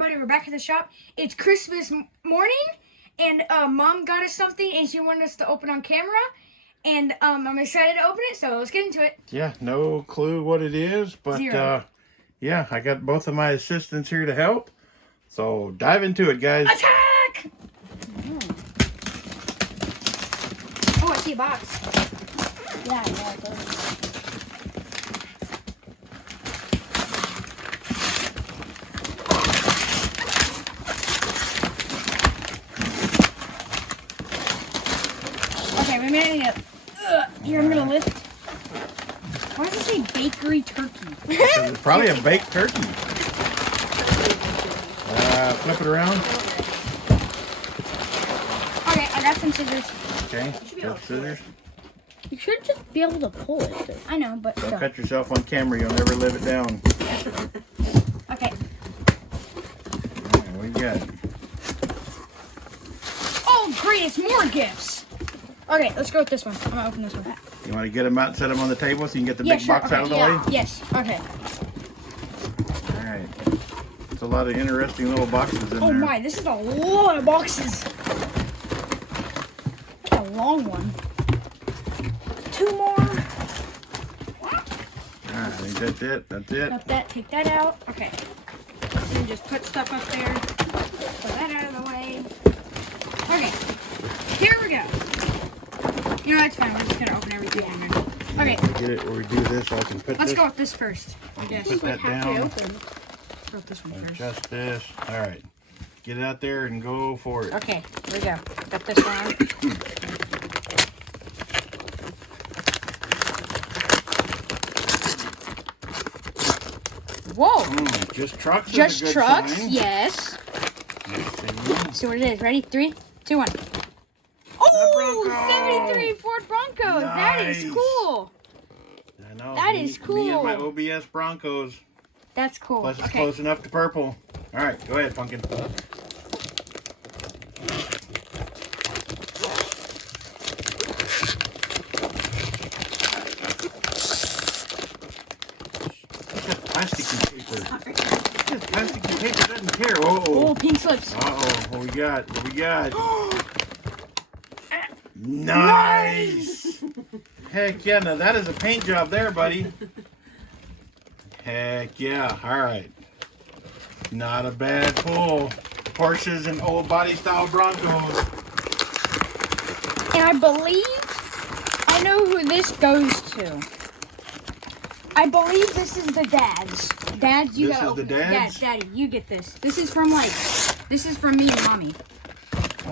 everybody, we're back at the shop. It's Christmas morning, and Mom got us something, and she wanted us to open on camera. And I'm excited to open it, so let's get into it. Yeah, no clue what it is, but yeah, I got both of my assistants here to help. So dive into it, guys. Attack! Oh, I see a box. Yeah, it does. Okay, we made it. Here, I'm gonna lift. Why does it say bakery turkey? It's probably a baked turkey. Flip it around. Okay, I got some scissors. Okay, got scissors. You should just be able to pull it. I know, but Don't still. cut yourself on camera, you'll never live it down. Okay. Alright, what you got? Oh, great, it's more gifts. Okay, let's go with this one. I'm gonna open this one. You want to get them out and set them on the table so you can get the big sure. box out of the way? Yes, okay. Alright. There's a lot of interesting little boxes in there. Oh my, this is a lot of boxes. That's a long one. 2 more. Alright, I think that's it. That's it. Got that, take that out. Okay. And just put stuff up there. Put that out of the way. Okay. Here we go. You know, that's fine. We're just going to open everything in there. Okay. Get it where we do this, I can put Let's this. go with this first. Yes. Put that down. Let's go with this one first. Adjust this. Alright. Get it out there and go for it. Okay, here we go. Got this one. Whoa! Just trucks. Just is a good trucks? sign. Yes. Let's See what it is. Ready? 3, 2, 1. Oh! 73 Ford Bronco. That is Nice. cool. I know. That me, is Me and my cool. OBS Broncos. That's cool. Plus it's Okay. close enough to purple. Alright, go ahead, Pumpkin. Plasticky paper. This plasticky paper doesn't care. Oh, Oh. pink slips. Uh-oh. What we got? What we got? Nice! Heck yeah, now that is a paint job there, buddy. Heck yeah. Alright. Not a bad pull. Porsches and old body style Broncos. And I believe I know who this goes to. I believe this is the dad's. Dad's, you This gotta is the open it. dad's? Daddy, you get this. This is from this is from me and Mommy.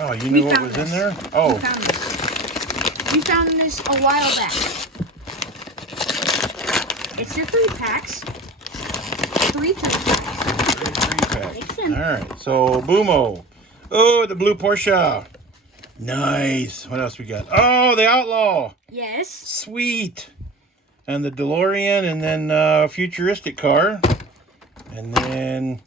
Oh, you We knew what found was this. in there? We Oh. found this. We found this a while back. It's your 3 packs. 3 packs. Three-pack. Alright, so Boomo. Oh, the blue Porsche. Nice. What else we got? Oh, the Outlaw. Yes. Sweet. And the DeLorean, and then futuristic car. And then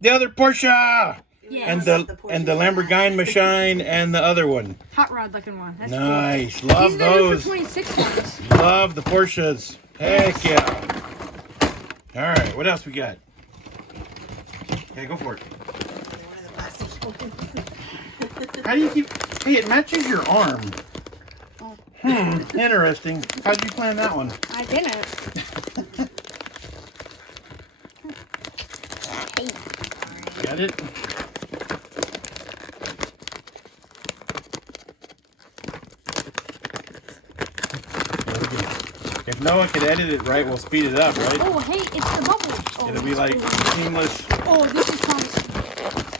the other Porsche. Yes. And the Lamborghini machine and the other one. Hot rod looking one. That's Nice. cool. Love These are the new those. for 26 ones. Love the Porsches. Heck yeah. Alright, what else we got? Okay, go for it. How do you keep... Hey, it matches your arm. Interesting. How'd you plan that one? I didn't. Got it? If Noah could edit it right, we'll speed it up, right? Oh, hey, it's the bubbles. Oh, It'll be like seamless. Oh, this is promising.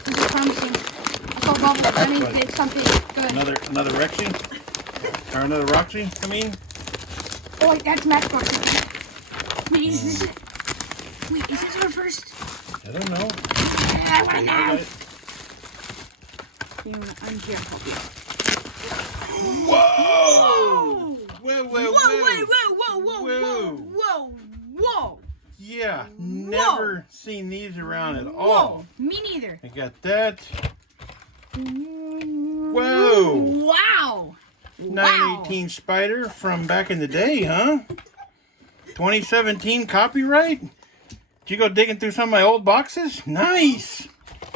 This is promising. I saw bubbles. That means What? it's something good. Another Rexy? Or another Roxy, I mean? Oh, wait, that's Matchbox. Wait, is this it? Wait, is this our first? I don't know. I want to know. Whoa! You want to unjam? Whoa! Whoa, whoa, Whoa, whoa, whoa, whoa, whoa, whoa, whoa. Yeah, never seen these around at all. Whoa, me neither. I got that. Whoa! Wow. 918 Spider from back in the day, huh? 2017 copyright? Did you go digging through some of my old boxes? Nice!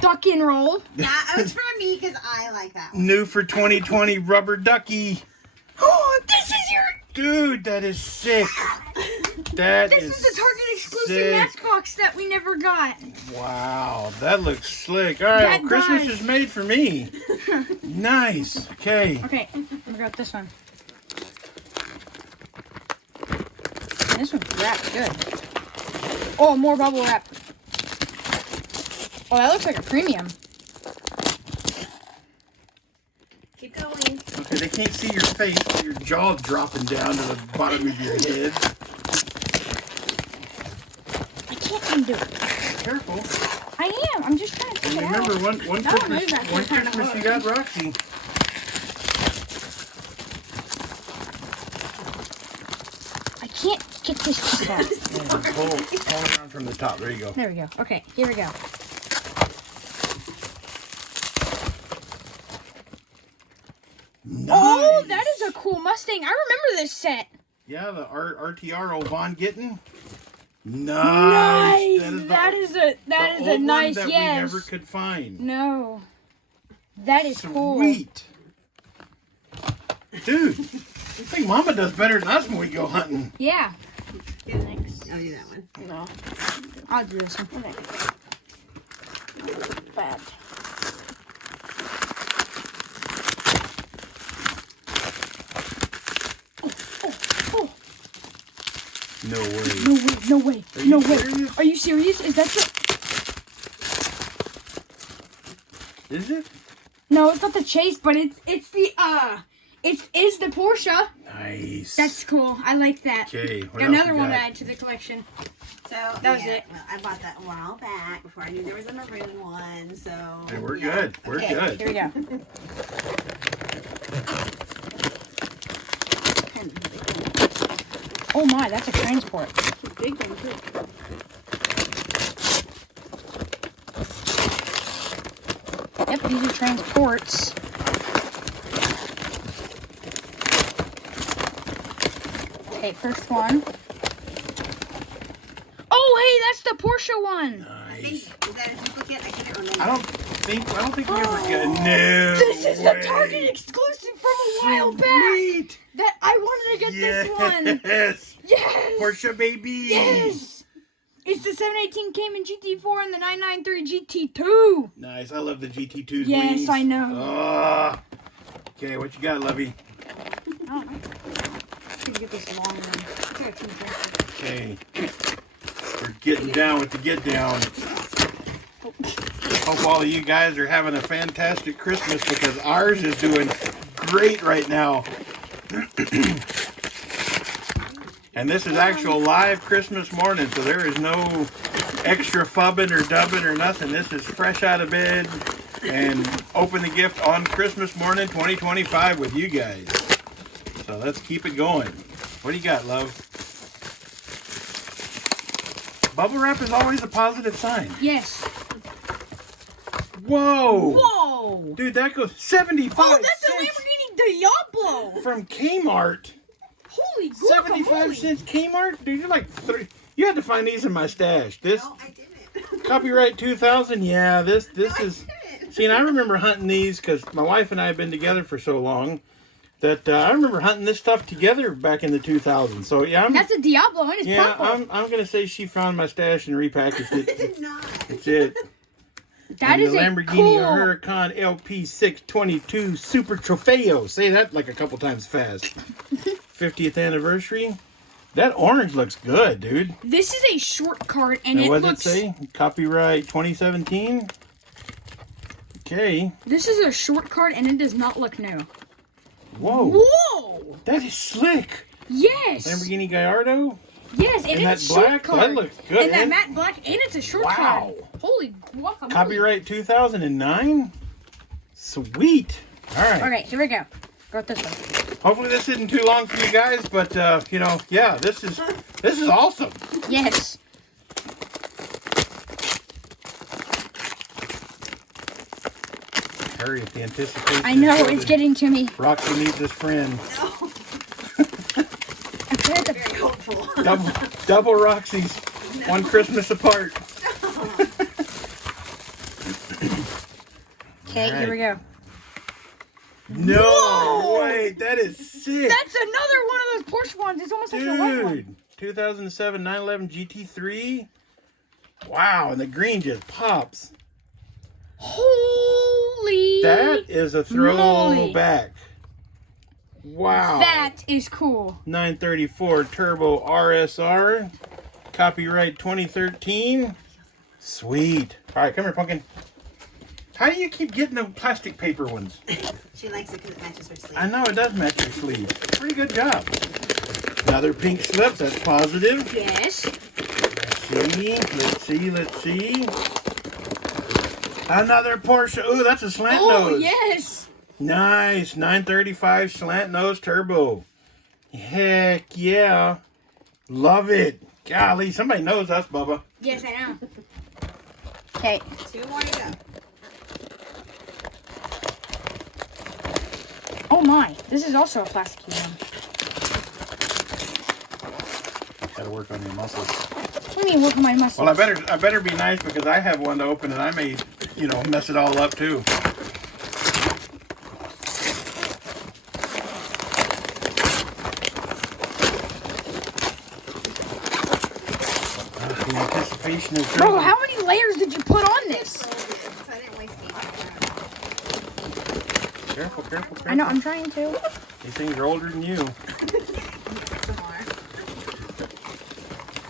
duck and roll. That was for me because I like that one. New for 2020 rubber ducky. Oh, this is your. Dude, that is sick. That This is the Target exclusive Matchbox that we never got. Wow, that looks slick. All right, That well, Christmas does. is made for me. Nice. Okay. Okay, I'm gonna go with this one. This one's wrapped good. Oh, more bubble wrap. Oh, that looks like a premium. Keep going. Okay, they can't see your face, but your jaw dropping down to the bottom of your head. I can't undo it. Careful. I am. I'm just trying to And take it remember, out. one That one Christmas, is actually one kinda Christmas you hard. got Roxy. I can't get this too far. Pull around from the top. There you go. There we go. Okay, here we go. Nice. Oh, that is a cool Mustang. I remember this set. Yeah, the RTR old Von Gittin. Nice. That is a the nice old one that yes. we never could find. No. That is cool. Sweet. Dude, I think Mama does better than us when we go hunting. Yeah. Thanks. I'll do that one. No. I'll do this one. Bad. No way. No way, no way, Are you no way. serious? Are you serious? Is that your... Is it? No, it's not the Chase, but it's the, it is the Porsche. Nice. That's cool. I like that. Okay. Got another one to add to the collection. So That was yeah, it. Well, I bought that a while back before I knew there was a maroon one. So Hey, we're yeah. good. We're Okay. good. Here we go. Oh my, that's a transport. Big one too. Yep, these are transports. Okay, first one. Oh, hey, that's the Porsche one. I think Nice. is that a duplicate? I can't remember. I don't think we ever got. No. This is the way. Target exclusive from a while back. Sweet. That I wanted to get this one. Yes. Yes. Porsche baby. Yes. It's the 718 Cayman GT4 and the 993 GT2. Nice. I love the GT2's Yes, wings. I know. Ah. Okay, what you got, Lovey? I don't know. I'm gonna get this long one. Okay. We're getting down with the get down. Hope all of you guys are having a fantastic Christmas because ours is doing great right now. And this is actual live Christmas morning, so there is no extra fubbing or dubbing or nothing. This is fresh out of bed and open the gift on Christmas morning 2025 with you guys. So let's keep it going. What do you got, love? Bubble wrap is always a positive sign. Yes. Whoa! Whoa. Dude, that goes 75 Oh, that's a cents Lamborghini Diablo. from Kmart. Holy 75 cents Kmart? Dude, you're like three. You had to find these in my stash. This No, I didn't. copyright 2000. Yeah, this No, is. I didn't. See, and I remember hunting these because my wife and I have been together for so long that I remember hunting this stuff together back in the 2000s. So yeah, That's a Diablo and it's purple. I'm gonna say she found my stash and repackaged I it. did not. That's it. That And is the a Lamborghini cool. Huracan LP 622 Super Trofeo. Say that like a couple times fast. 50th anniversary. That orange looks good, dude. This is a short card and Now, it what looks. does it say? Copyright 2017. Okay. This is a short card and it does not look new. Whoa. Whoa! That is slick. Yes. Lamborghini Gallardo. Yes, and And it's that a short black, card. that looks good. And that And matte black, and it's a short Wow. card. Holy guacamole. copyright 2009. Sweet. All right. Okay, here we go. Go with this one. Hopefully this isn't too long for you guys, but you know, yeah, this is awesome. Yes. Hurry up, the anticipation. I know, is it's building. getting to me. Roxy needs his friend. No. I'm trying to- Very hopeful. Double Roxy's. One Christmas apart. Okay, here we go. No, Whoa! wait, that is sick. That's another one of those Porsche ones. It's almost like a white one. Dude, 2007 911 GT3. Wow, and the green just pops. Holy! That is a throwback. Wow. That is cool. 934 Turbo RSR. Copyright 2013. Sweet. All right, come here, Pumpkin. How do you keep getting the plastic paper ones? She likes it because it matches her sleeve. I know it does match your sleeve. Pretty good job. Another pink slip. That's positive. Yes. Let's see. Another Porsche. Ooh, that's a slant Oh, nose. yes. Nice. 935 slant nose turbo. Heck yeah. Love it. Golly, somebody knows us, Bubba. Yes, I know. Okay. 2 more to go. Oh my, this is also a plastic one. Gotta work on your muscles. What do you mean work on my muscles? Well, I better be nice because I have one to open and I may, mess it all up too. The anticipation is Bro, how many layers did you put on this? So I didn't waste any time. Careful. I know, I'm trying to. These things are older than you. Some more.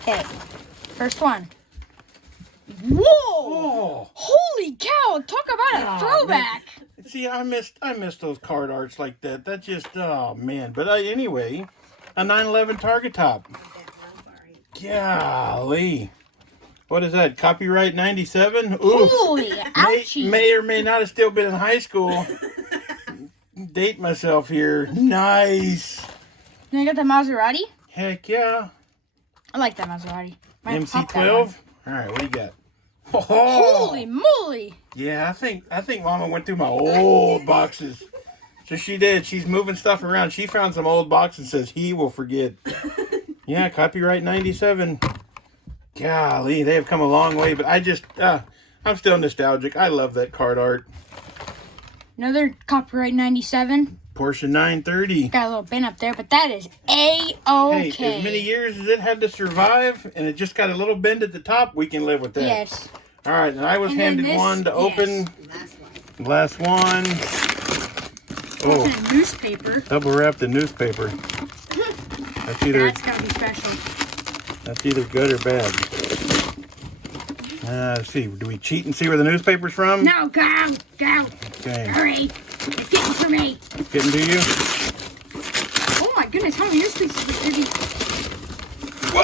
Okay, first one. Whoa! Oh, Holy cow! Talk about a God, throwback. see, I missed those card arts like that. That just, oh man. But anyway, a 911 Target Top. I'm sorry. Golly. What is that? Copyright 97? Oof. Holy ouchie! May or may not have still been in high school. Date myself here. Nice. Then you got the Maserati. Heck yeah. I like that Maserati. Might pop that one. MC12. All right, what do you got? Oh, Holy moly! yeah, I think Mama went through my old boxes. So she did. She's moving stuff around. She found some old boxes and says he will forget. Yeah, copyright 97. Golly, they have come a long way, but I'm still nostalgic. I love that card art. Another copyright 97. Porsche 930. Got a little bin up there, but that is A-okay. Hey, as many years as it had to survive, and it just got a little bend at the top, we can live with that. Yes. All right, and I was And then handed this- one to open. Last one. Last one. Oh. Oh, A newspaper. double wrapped the newspaper. That's either That's gotta be special. good or bad. Let's see. Do we cheat and see where the newspaper's from? No, go! Okay. Hurry! It's getting for me! Getting to you? Oh my goodness, how many newspapers did he... Whoa!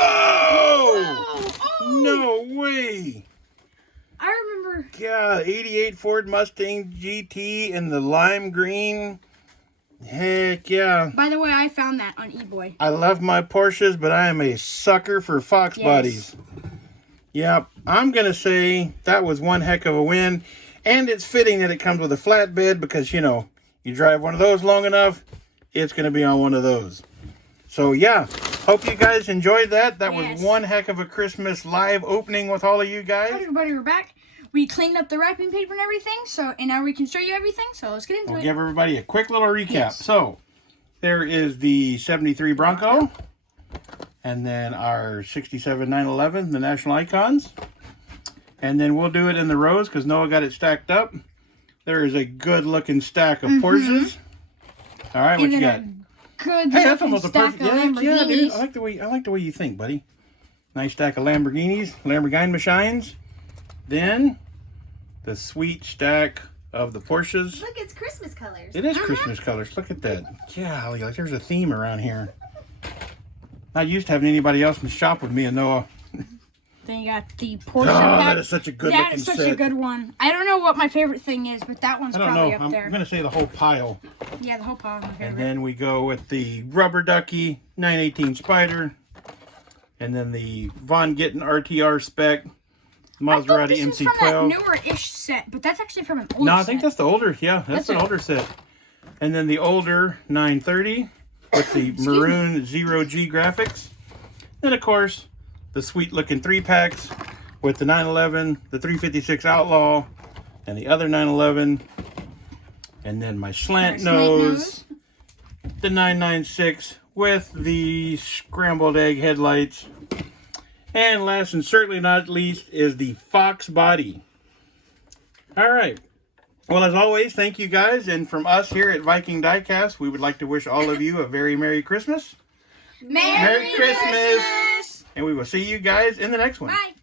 Oh! No way! I remember... God, 88 Ford Mustang GT in the lime green. Heck yeah. By the way, I found that on eBay. I love my Porsches, but I am a sucker for Fox Yes. bodies. Yep, I'm going to say that was one heck of a win. And it's fitting that it comes with a flatbed because, you drive one of those long enough, it's going to be on one of those. So, yeah, hope you guys enjoyed that. That Yes. was one heck of a Christmas live opening with all of you Hi guys. everybody, we're back. We cleaned up the wrapping paper and everything, and now we can show you everything, so let's get into We'll it. give everybody a quick little recap. Yes. So, there is the 73 Bronco. And then our 67 911, the National Icons. And then we'll do it in the rows because Noah got it stacked up. There is a good looking stack of Porsches. All right, what And you got? then a good Hey, that's looking almost a stack perfect. of Yeah, Lamborghinis. dude. I like the way you think, buddy. Nice stack of Lamborghinis, Lamborghini machines. Then the sweet stack of the Porsches. Look, it's Christmas colors. It is Christmas colors. Look at that. Yeah, like there's a theme around here. Not used to having anybody else in the shop with me and Noah. Then you got the Oh, Porsche pack. that is such a good That looking is such set. a good one. I don't know what my favorite thing is, but that one's I don't probably know. up I'm there. going to say the whole pile. Yeah, the whole pile is my favorite. And then we go with the Rubber Ducky 918 Spider. And then the Von Gittin RTR spec I thought Maserati this was from MC12. that newer-ish set, but that's actually from an older No, I set. think that's the older. Yeah, that's an older set. And then the older 930 with the maroon 0G graphics. Then, of course, the sweet-looking 3-packs with the 911, the 356 Outlaw, and the other 911, And then my slant Our slant nose, the 996 with the scrambled egg headlights. And last and certainly not least is the Fox body. All right. Well, as always, thank you guys. And from us here at Viking Diecast, we would like to wish all of you a very Merry Christmas. Merry Christmas! And we will see you guys in the next one. Bye.